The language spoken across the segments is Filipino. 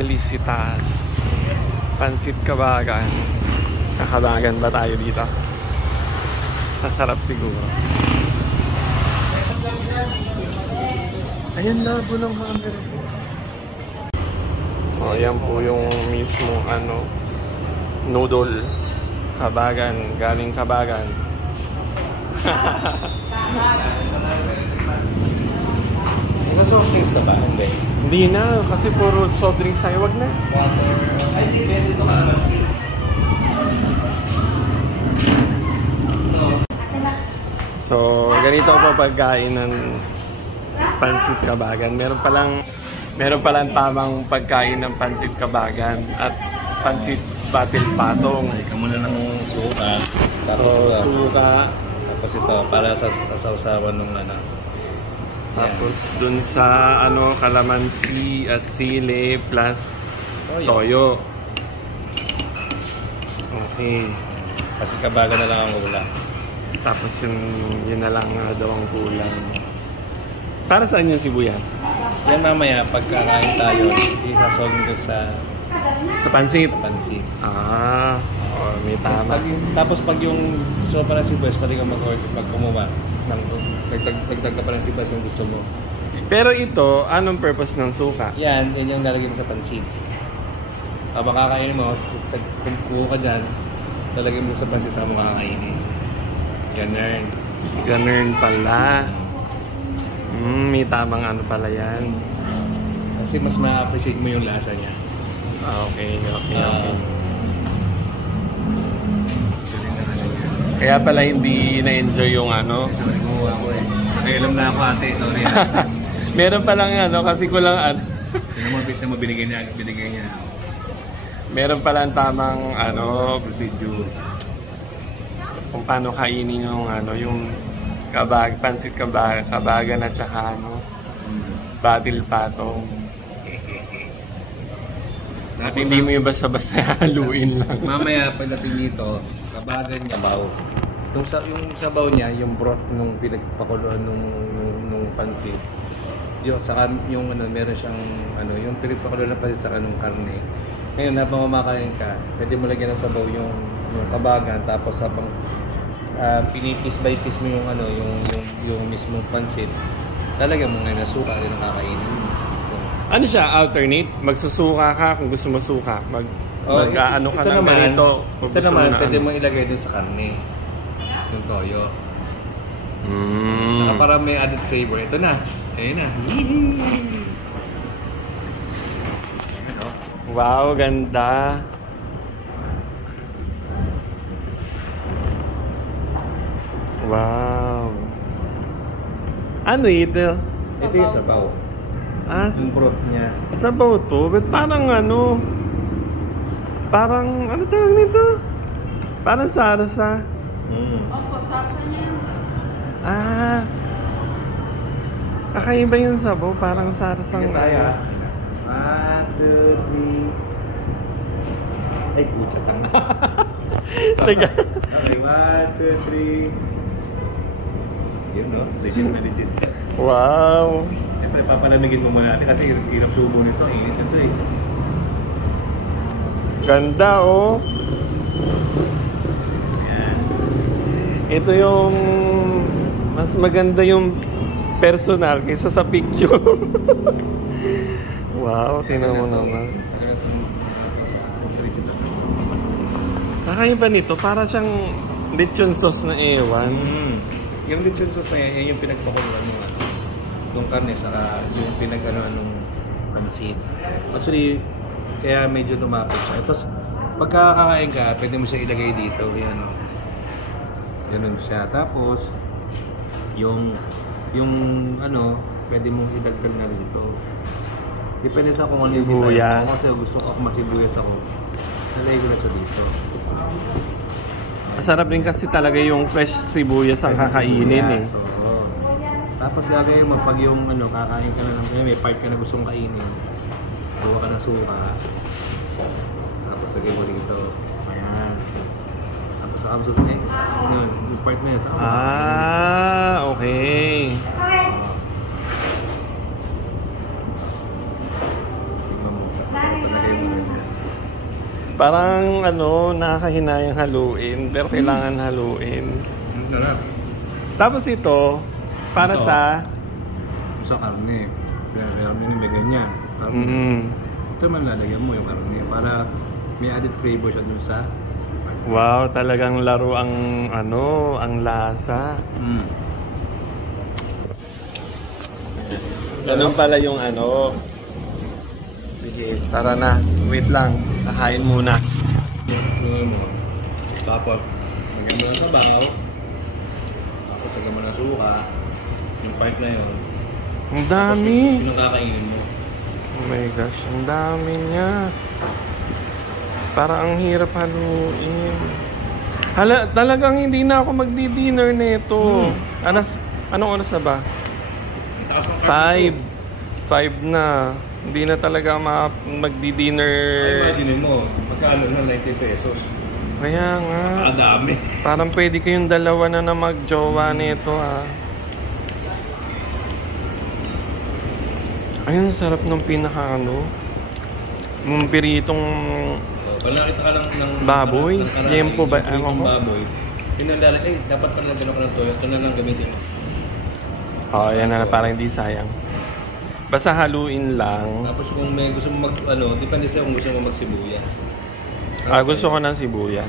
Felicitas. Pansit Kabagan. Kakabagan ba tayo dito? Masarap siguro. Ayan, labo ng hammer. O, yan po yung mismo noodle. Kabagan, galing Kabagan. Sa soft drinks ka ba? Hindi na, kasi puro soft drinks tayo. Wag na. Water. Ay, depende ito ka. So, ganito pa pagkain ng Pansit Kabagan. Meron palang tamang pagkain ng Pansit Kabagan at Pansit Batil Patong. Ay, ka muna ng suka. Tapos suka. Tapos ito, para sa sausawan ng Tapos dun sa kalamansi at sili plus toyo. Okay. Kasi Kabagan na lang ang ulam. Tapos yun na lang daw ang kulang. Para saan yung sibuyas? Yan mamaya, pagkakain tayo, isasogin ko sa pansit. Pansit. May tama. Tapos pag yung sopa ng sibuyas, pwede kang mag-order pag kumuha. Dagdag ka pa ng sibuyas kung gusto mo. Pero ito, anong purpose ng suka? Yan yung lalagyan mo sa pansit. Habang kakainin mo, kung kuha ka dyan, lalagyan mo sa pansit sa mga kakainin. Ganun pala. May tamang pala yan. Kasi mas ma-appreciate mo yung lasa niya. Okay. Kaya pala hindi na-enjoy yung Sorry mo ako eh. Nakialam na ako ate, sorry. Meron palang kasi kulang Tingnan mo binigay niya. Meron palang tamang procedure. Kung paano kainin yung pansit kabagan at saka batil patong. At hindi mo yung basta-basta haluin lang. Mamaya pagdating dito, Kabagan niya sabaw. Yung sabaw niya, yung broth nung pinagpakuluan nung pansit. Meron siyang yung pinagpakuluan ng pansit sa karne. Ngayon habang kumakain ka, pwede mo lagyan ng sabaw yung Kabagan, tapos habang pinipis by piece mo yung mismong pansit, talaga mo ngayon na suka din ang kakainin mo. Ano siya? Alternate? Magsusuka ka kung gusto mo suka. Ka ng naman, ganito. Ito naman, pwede mo ilagay dun sa karne. Yung toyo. Saka para may added flavor. Ito na. Ayun na. Wow, ganda. Wow. Ano ito? Ito yung sabaw. Yung broth niya. Sabaw to? But parang parang tawag nito? Parang sarsa. Opo, sarsa niya yun. Kakaiba yung sabaw. Parang sarsang. 1, 2, 3. Ay, pucha tang. Teka. Okay, 1, 2, 3. Yun no? Legit na legit. Wow. Siyempre, papalamigin mo muna natin kasi hirap subo nito. Init ito eh. Ganda Ayan. Ito yung mas maganda yung personal kaysa sa picture. Wow, tingnan mo naman. Kakaiba nito, para siyang lechon sauce na ewan. Yung lechon sauce na yan yung pinagpakuluan mo nung karne, saka yung nung pansit. Actually, kaya medyo lumapit siya. Tapos, pagka kakain ka, pwede mo siya ilagay dito. Yan o. Ganun siya. Tapos, yung pwede mong idagdag na rito. Depende sa kung ano yung sibuyas. Kasi gusto ko masibuyas ako. Nalagay ko na siya dito. Masarap din kasi talaga yung fresh sibuyas ang kakainin eh. Oo. Tapos gagawin mo pag yung kakain ka na ng may part ka na gustong kainin. Gawa ka ng suka. Tapos lagay mo dito. Ayan. Tapos sa absolute next. Yung part na yun. Okay. Tingnan mo. Sarap talaga. Parang ano, nakakahinayang haluin, pero kailangan haluin. Ang sarap. Tapos ito, para Ito. sa... Karne. Kaya nilagyan niya. Ito man lalagyan mo yung karne para may added flavor siya dun sa... Wow, talagang laro ang ano, ang lasa. Ganun pala yung ano. Sige, tara na. Wait lang. Kakain muna. Tapos, lagyan mo ng sabaw. Tapos, lagyan mo ng suka. Yung part na yun. Ang dami. Tapos, yung kakainin mo. Oh my gosh, ang dami niya. Para ang hirap haluin. Hala, talagang hindi na ako magdi-dinner nito. Anong oras na ba? 5 na. Hindi na talaga magdi-dinner. Ay, imagine mo, magkano na 90 pesos. Kaya nga. Ang dami. Parang pwede kayong dalawa na mag-jowa nito ah. Ayun, sarap ng pinaka ano. Yung piritong Pag nakita ka lang ng... baboy. Yempo ba? Yung baboy. Pinaglalagay, dapat pala gano'n ka ng toyo. Ito na lang gamitin mo. Oh, yan na, parang hindi sayang. Basta haluin lang. Tapos kung may gusto mo depende sa'yo kung gusto mo magsibuyas. Gusto ko ng sibuyas.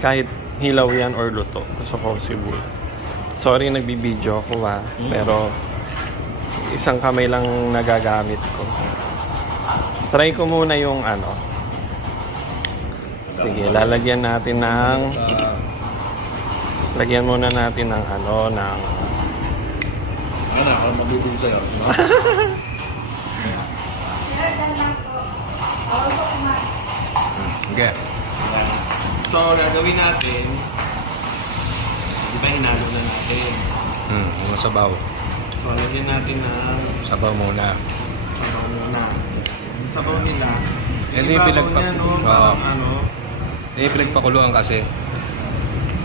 Kahit hilaw yan or luto. Gusto ko sibuyas. Sorry, nagbibideo ako ha. Pero isang kamay lang nagagamit ko. Try ko muna yung ano. Sige, lalagyan natin ng... Lagyan muna natin ng ano, ng... Ano, ako mabibili sa'yo. Okay. So, gagawin natin... Di ba hinalo na natin? Yung sabaw. So, lagyan natin ng... Sabaw muna. Sabaw muna. Yung sabaw nila... Hindi Hindi pinagpakuluan kasi.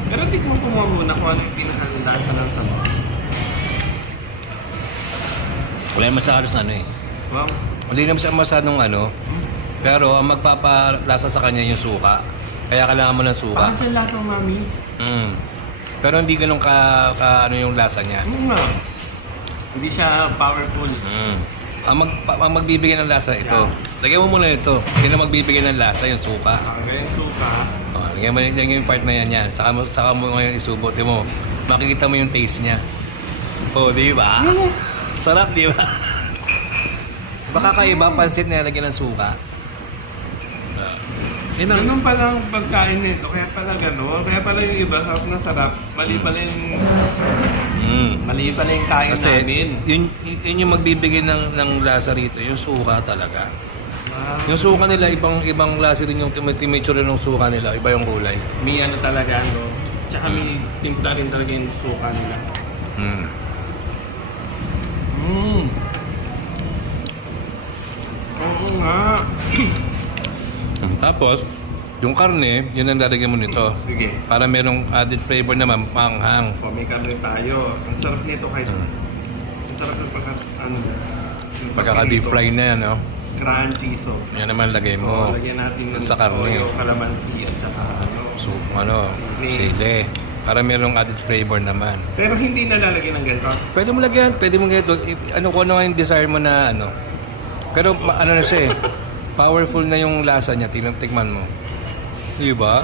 Pero tignan ko muna kung ano yung pinakandasa ng sabaw. Wala naman sa halos ano eh. Wow. Hindi naman siya masyadong ano. Pero ang magpapalasa sa kanya yung suka. Kaya kailangan mo ng suka. Baka siya lasang mami. Pero hindi ganun ka ano yung lasa niya. Hindi siya powerful. Ang magbibigay ng lasa ito. Lagyan mo muna ito. Hindi na magbibigay ng lasa yung suka. Okay, yung suka. Lagyan mo yung part na yan. Saka mo ngayon isubot. Mo, makikita mo yung taste niya. Oh, di ba? Sarap, di ba? Baka kayo ba pansit na lagyan ng suka? Ganun palang pagkain nito. Kaya pala gano'n. Kaya pala yung iba sarap na sarap. Mali pala yung kain Kasi namin. yun yung magbibigay ng lasa rito. Yung suka talaga. Yung suka nila, ibang lasa rin yung timitsura ng suka nila. Iba yung kulay. May ano talaga, no? Tsaka may timpla rin talaga yung suka nila. Oo nga. Tapos, yung karne, yun ang lalagyan mo nito. Sige. Para merong added flavor naman, panghang. O, may karne tayo. Ang sarap nito kahit... Ang sarap ng Pagkaka-deep fry na yan, no? Crunchy, so. Yan naman lagay So, mo. lagyan natin ng sa karne. toyo, calamansi, at saka ano. So, Sili. sili. Para merong added flavor naman. Pero hindi na lalagyan ng ganito. Pwede mo lagyan, ano kung ano yung desire mo na ano. Pero ano na siya eh. Powerful na yung lasa niya, tikman mo. Di ba?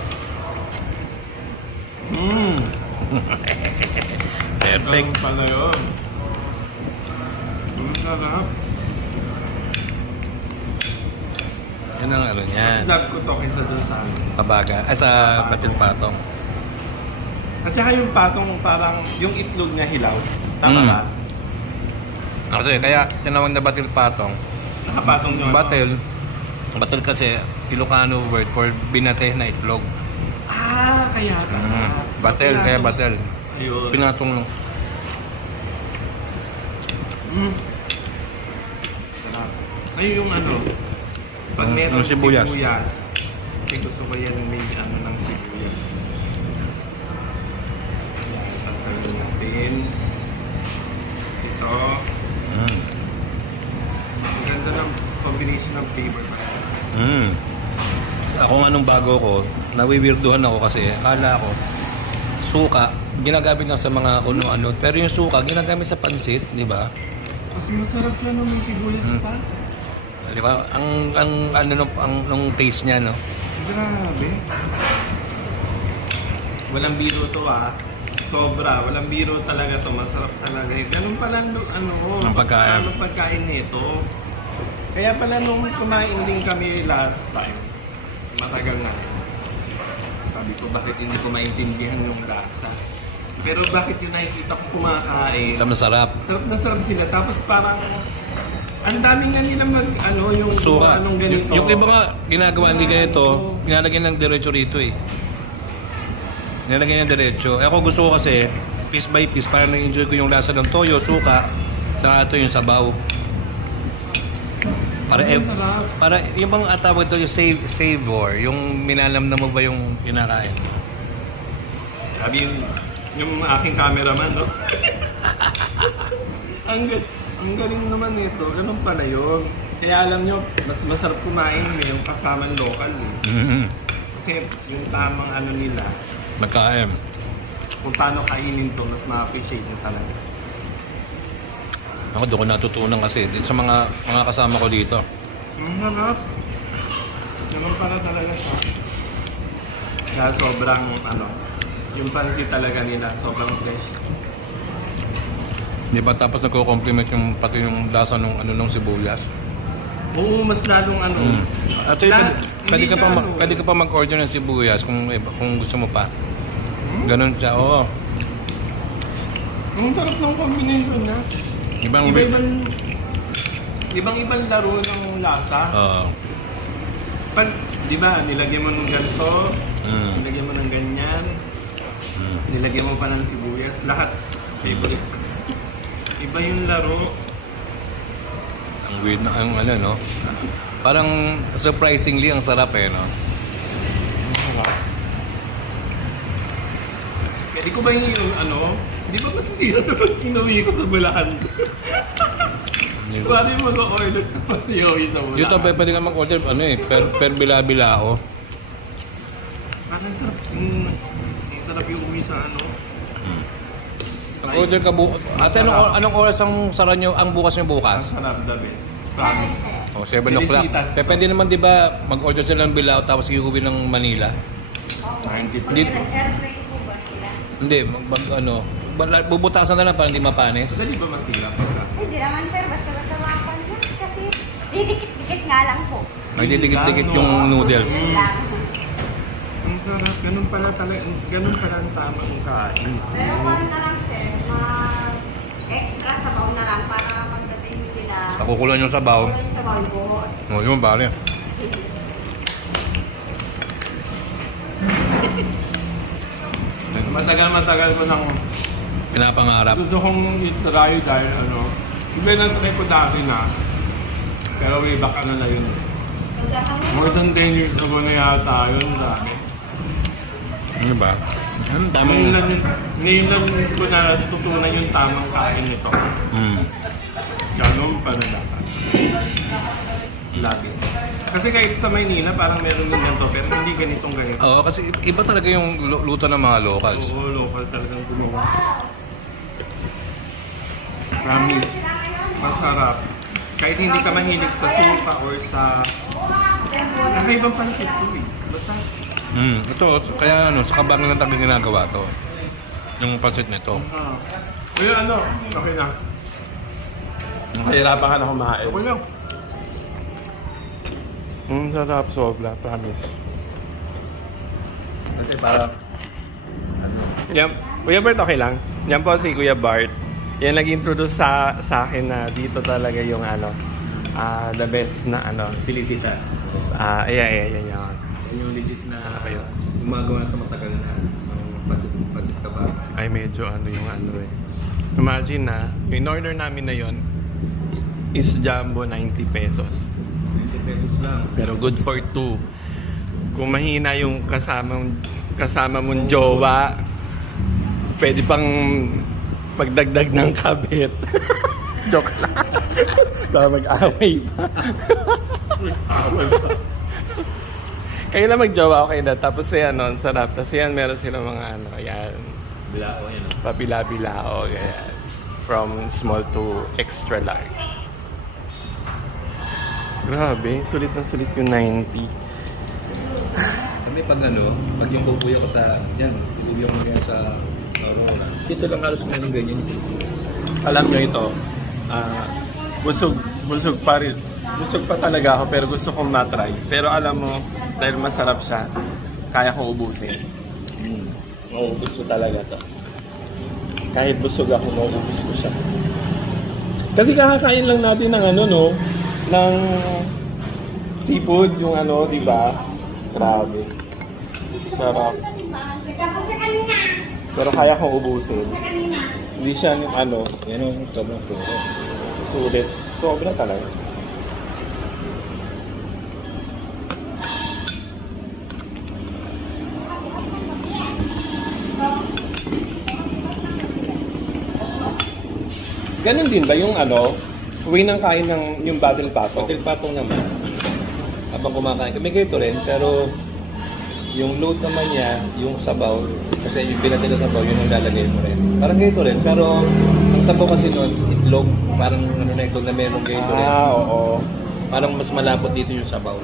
Perfect. Ganun pala yun. Ang sarap. Yan ang ano niya. Love ko to kaysa dun sa ano. Kabaga. Sa batil patong. At saka yung patong parang yung itlog niya hilaw. Tama ba? Kasi kaya tinawag na batil patong. Nakapatong nyo. Batil kasi Ilocano word for binate na itlog. Kaya Batil, kaya batil. Ayun. Pinatong lang. Sarap. Ayun yung ano. Pag meron yung sibuyas. Kasi gusto ko yan may ano ng sibuyas. Pasalin natin. Ito. Ang ganda ng combination ng flavor. Ako nga nung bago ko, nawiwirduhan ako kasi akala ko, suka, ginagamit lang sa mga ano-ano. Pero yung suka, ginagamit sa pansit, di ba? Mas masarap yan nung may sibuyas pa. Di ba? Nung taste niya, no? Grabe. Walang biro to Sobra. Walang biro talaga to. Masarap talaga. Ganun pala ang pagkain. Ang pagkain nito. Kaya pala nung kumain din kami last time, matagal na. Sabi ko, bakit hindi ko maintindihan yung lasa? Pero bakit yung nakikita ko kumakain? Masarap. Sarap na sarap sila. Tapos parang ang dami nga nila yung suka. Anong ganito. Yung iba nga, ginagawa hindi ganito, nilalagyan ng diretso rito eh. Nilalagyan ng diretso. Ako gusto ko kasi, piece by piece, para na-enjoy ko yung lasa ng toyo, suka, saka ito yung sabaw. Para yung bang tawag ito, yung savor, yung minalamnam mo ba yung kinakain? Sabi yung aking cameraman, no? Ang galing naman nito, ganun pala yun. Kaya alam nyo, mas masarap kumain yung kasamang local eh. Kasi yung tamang nila, nagkain. Kung paano kainin to, mas ma-appreciate nyo talaga. Ako doon ko natutunan kasi sa mga kasama ko dito. Ang harap. Ganun pala talaga siya. Kaya sobrang yung pansit talaga nila, sobrang fresh. Di ba tapos nagko-compliment yung pati yung lasa nung sibuyas? Oo, mas lalong At pwede ka pa mag-order ng sibuyas kung gusto mo pa. Ganun siya, oo. Ang sarap ng combination na. Ibang laro ng lasa. Oo. Pag, di ba, nilagyan mo ng ganito, nilagyan mo ng ganyan, nilagyan mo pa ng sibuyas, lahat favorite. Iba yung laro. Ang weird na, no? Parang surprisingly, ang sarap eh, no? Pwede ko ba yung di ba masisira naman kinuwi ko sa Bulacan? Pwede mo mag-order ka pa yoyi sa Bulacan. Dito pwede ka mag-order, per bila-bila ako. Parang sarap, sarap yung umi sa Mag-order ka Ate, anong oras ang sara nyo, ang bukas nyo bukas? Ang sarap, the best. Promise. 7 o'clock. Pwede naman di ba mag-order sila ng bilao tapos iuwi ng Manila? Airplane po ba sila? Hindi, bubutasan na lang para hindi mapanis. Dali ba masila? Hindi naman sir, basta mapan yan. Kasi didikit-dikit nga lang po. Nagdidikit-dikit yung noodles. Ang sarap, ganun pala ang tamang kain. Pero parang na lang sir, extra sabaw na lang para pagdating nila. Nakukulan yung sabaw. Yung sabaw po. Yun, bale. Matagal ko nang pinapangarap. gusto kong i-try dahil iba na-try ko dati na. Pero way back na yun. More than 10 years ago na yata yun dati. Ano ba? Ngayon lang ko na tutunan yung tamang kain nito. Ganun pa na dapat. Lagi. Kasi kahit sa Maynila, parang meron din ganito, pero hindi ganitong ganito. Oo, kasi iba talaga yung luto ng mga locals. Oo, local talagang gumawa. Promise. Masarap. Kahit hindi ka mahilig sa suka or sa... Nakaibang pansit ko eh. Basta... Ito, kaya sa kabang lang talaga ginagawa to. Yung pansit nito. Kaya okay na. Mahirapan ka na kumain. Okay lang. Sarap sobra, promise. Kasi para... Yan, Kuya Bart, okay lang. Yan po si Kuya Bart. Yan nag-introduce sa akin na dito talaga yung the best na Felicitas. Yan. Yung legit na gumagawa na matagal na pasit ka ba? Ay, medyo yung Imagine na, yung in-order namin na yon is jumbo 90 pesos. 90 pesos lang. Pero good for 2. Kung mahina yung kasama mong jowa, pwede pang magdagdag ng kabit. Joke lang. Baka mag-away pa. Kayo lang magjowa, okay na. Tapos yan, ang sarap. Tapos yan, meron silang mga ano, yan. Bilao yan. Papila-bilao, ganyan. From small to extra large. Grabe, sulit na sulit yung 90. Kami pag pag yung bubuyo ko sa, yan, bubuyo mo yan sa Aurora. Dito lang halos meron ganyan yung sisigas. Alam nyo ito, busog pa rin. Busog pa talaga ako pero gusto kong matry. Pero alam mo, dahil masarap siya, kaya kong ubusin. Mauubos ko talaga to. Kahit busog ako, mauubos ko siya. Kasi kakakain lang natin ng ng seafood, yung di ba? Grabe. Sarap. Pero kaya kong ubusin. Hindi siya yan yung sobrang floro. Sulit. Sobra talaga. Ganon din ba yung way ng kain ng yung battle patong? Battle patong naman, habang kumakain kami ganito rin, pero yung load naman niya, yung sabaw, kasi yung pinatay na sabaw, yun ang lalagay mo rin. Parang ganito rin, pero ang sabaw kasi nun, itlog, parang na itlog na meron ganito rin. Oo. Parang mas malapot dito yung sabaw.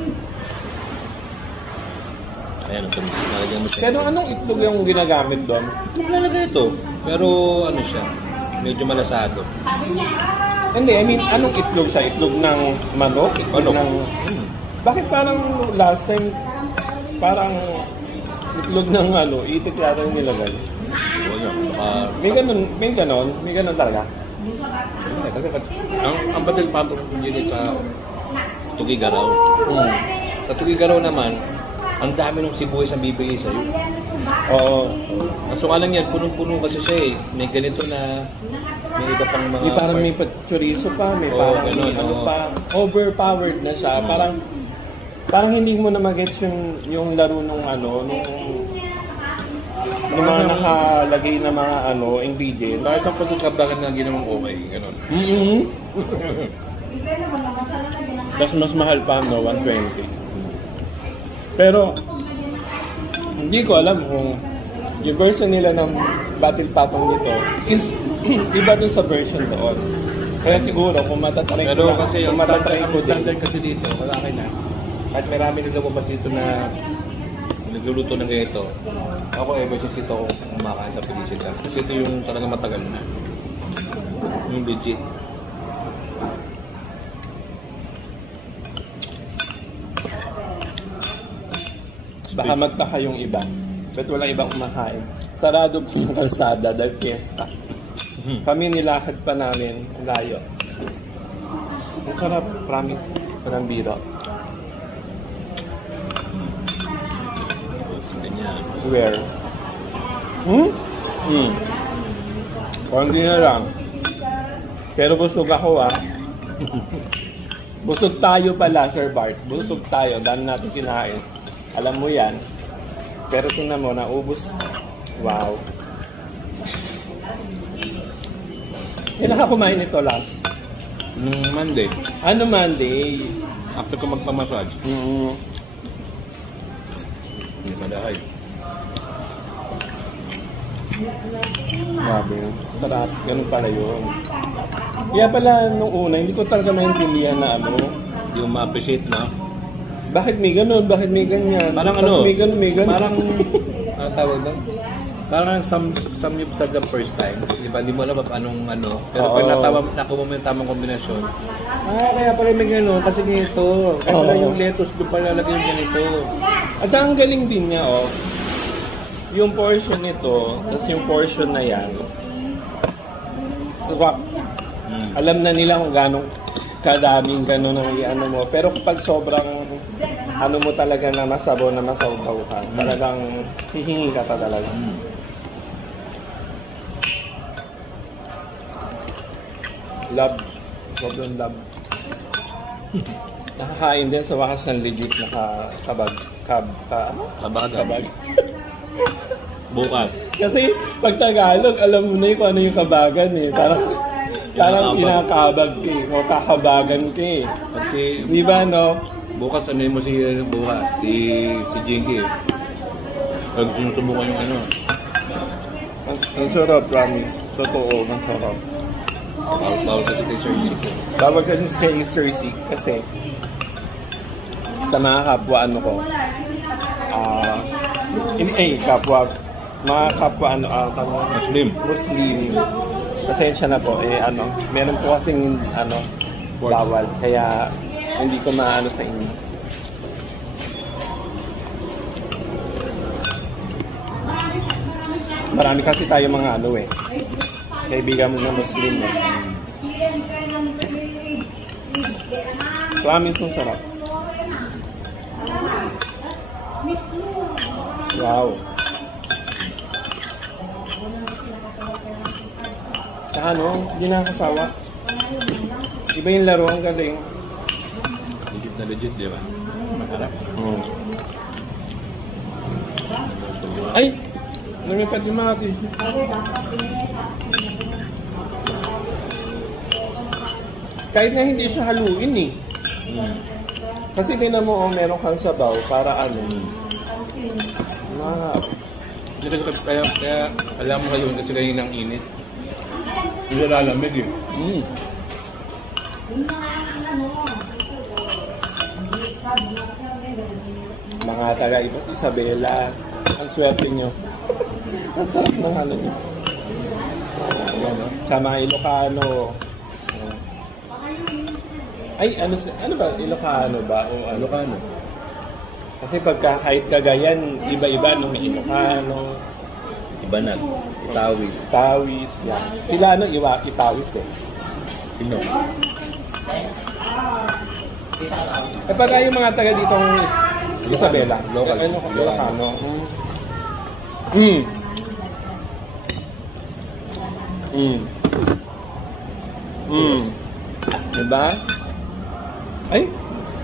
Ayan, nalagyan mo siya. Pero anong itlog yung ginagamit doon? Lalagay ito, pero siya, medyo malasado. Hindi, I mean, anong itlog siya? Itlog ng manok? Itlog ng... Bakit parang last time, parang itlog ng itik yata yung nilagay? May ganon talaga? Kasi ang batil patong unit sa Tugigaraw. Sa Tugigaraw naman, ang dami ng sibuyas ang bibigay sa'yo. Oo. Kaso nga lang yan, punong-puno kasi siya eh. May ganito na, may iba pang mga... May parang may chorizo pa, may parang ganun, pa. Overpowered na siya. Parang hindi mo na mag-gets yung laro nung yung mga nakalagay na mga ingredient. Bakit ang pagkakabagan na ginawang okay? Ganon. Tapos mas mahal pa, 120. Pero, hindi ko alam kung yung version nila ng Battle Patong nito is iba dun sa version doon. Kaya siguro, kung matatry ko pero kasi yung standard kasi dito, malaki na. At marami nang lumabas dito na nagluluto ng ganito. Ako ever since ito kumakain sa Felicitas. Kasi ito yung talagang matagal na. Yung legit. Baka magtaka yung iba. But walang ibang kumakain. Sarado po yung kalsada dahil fiesta. Kami nilakad pa namin ang layo. Ang sarap, promise. Parang biro. Where? Konti na lang. Pero busog ako Busog tayo pala, Sir Bart. Busog tayo. Dami natin kinain. Alam mo yan. Pero tingnan mo, naubos. Wow. Kailan ka kumain ito last? Nung Monday. Ano Monday? After ko magpamassage. Hindi madahay. Grabe. Sarap. Ganun pala yun. Kaya pala nung una, hindi ko talaga maintindihan na Hindi mo ma-appreciate na. bakit may ganun? Bakit may ganyan? Parang tapos may ganun, may ganun. Parang, tawag doon? Parang samyup sa the first time. Di ba? Hindi mo alam pa anong Pero pag nakuha mo yung tamang kombinasyon. Kaya pala may gano'n. Kasi ganito. Kaya pala yung lettuce doon pala lalagay yung ganito. At ang galing din niya, yung portion nito, tapos yung portion na yan, swak. Alam na nila kung gano'ng kadaming gano'n ang iano mo. Pero kapag sobrang mo talaga na masabaw ka, talagang hihingi ka talaga. Love. Sobrang love. Nakakain din sa wakas ng legit na kabag. Bukas. Kasi pag Tagalog, alam mo na kung ano yung kabagan Parang kinakabag ka o kakabagan ka Kasi, di ba, no? Bukas ano mo si bukas? Si Jinky. Pag sinusubukan yung ano. Ang sarap, promise. Totoo, masarap. Bawal kasi kay Sir Sik. Tawag kasi kay Sir Sik kasi sa mga kapwa ano ko. Kapwa. Mga kapwa ano, Muslim. Pasensya na po, meron po kasing bawal, kaya hindi ko maano sa inyo. Marami kasi tayo mga kaibigan mo na Muslim. Promise ng sarap. Wow. Hindi nakakasawa. Iba yung laro, ang galing. Legit na legit, di ba? Maharap. Ay! Lumipad yung mga tissue. Kahit na hindi siya haluin Kasi tinan mo, meron kang sabaw para Kaya alam mo kayo kasi kayo ng init. Hindi lalamig Mga taga Isabela, ang swerte nyo. Ang sarap ng nyo. Sa mga Ilocano. Ay, ano ba? Ilocano ba? O Ilocano? Kasi kahit Cagayan, iba-iba nung Ilocano. Iba na. Itawis, yan. Sila Itawis Sino? Kapag yung mga taga ditong Isabela, local. Ilocano. Diba? Ay,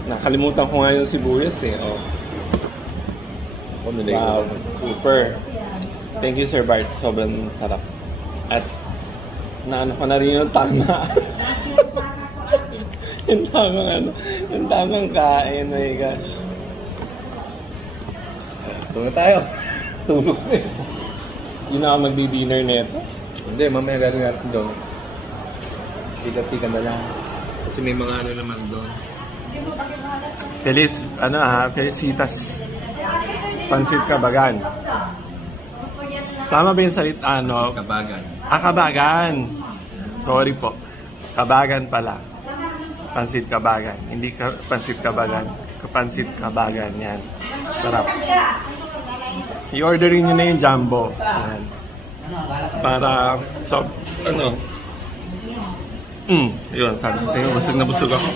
nakalimutan ko nga yung sibuyas Wow, super. Thank you, Sir Bart. Sobrang sarap. At naano ko na rin yung tama. yung tamang kain. My gosh. Ito na tayo. Tulog na Hindi na ako magdi-dinner neto. Hindi, mamaya galing natin doon. Tika-tika na lang. Kasi may mga naman doon. Felicitas Pansit Kabagan. Tama ba yung salita? Kabagan. Kabagan. Sorry po. Kabagan pala. Pansit Kabagan. Hindi Pansit Kabagan. Pansit Kabagan. Yan. Sarap. I-orderin nyo na yung jumbo. Yan. Para yun, sabi ko sa'yo, busog na busog ako.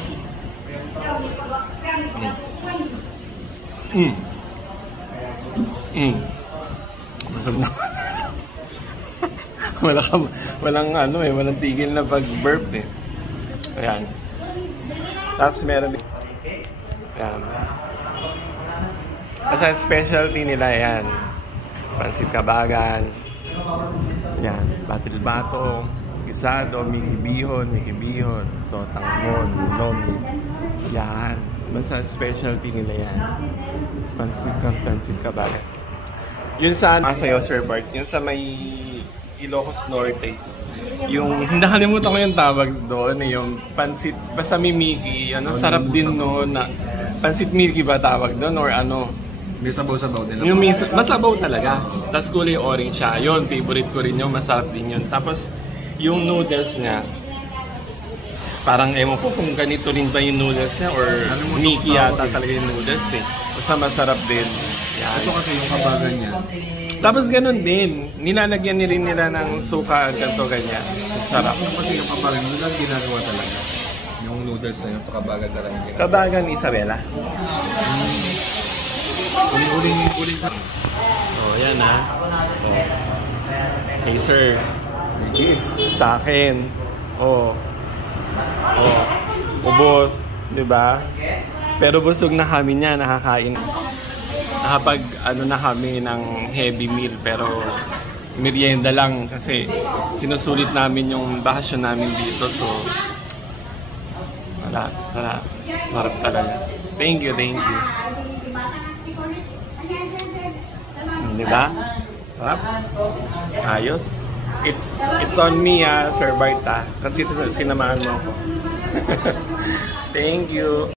Busog na. Walang tigil na pag-burp Ayan. Tapos meron ayan. Kasi specialty nila yan. Pansit Kabagan. Yan. Batil-bato. Gisado. Mikibihon. Sotanghon. Lomi. Yan. Basta specialty nila yan. Pansit Kabagan. Yun saan? Sa'yo, Sir Bart. Yun sa may Ilocos Norte. Yung, nakalimutan ko yung tawag doon. Yung pansit, basta Miki. Sarap din noon. Pansit Miki ba tawag doon? Or May sabaw-sabaw din. Yung masabaw talaga. Tapos kulay orange siya. Yun, favorite ko rin yun. Masarap din yun. Tapos, yung noodles niya, parang ewan ko kung ganito rin ba yung noodles niya or Miki yata talaga yung noodles Basta masarap din. Yan. Ito kasi yung Kabagan niya. Tapos ganun din. Nilalagyan nila ng suka, ganito, ganyan. Sarap. Kasi yung Kabagan, yun lang ginagawa talaga. Yung noodles na yun sa Kabagan talaga ginagawa. Kabagan Isabela. Uling. Yan Hey sir. Sa akin. Ubos. Diba? Pero busog na kami niya, nakakain. Nakapag na kami ng heavy meal, pero merienda lang kasi sinusulit namin yung bakasyon namin dito. So, Wala. Sarap talaga. Thank you. Diba? Sarap? Ayos. It's on me, Sir Bart, kasi sinamahan mo ako. Thank you.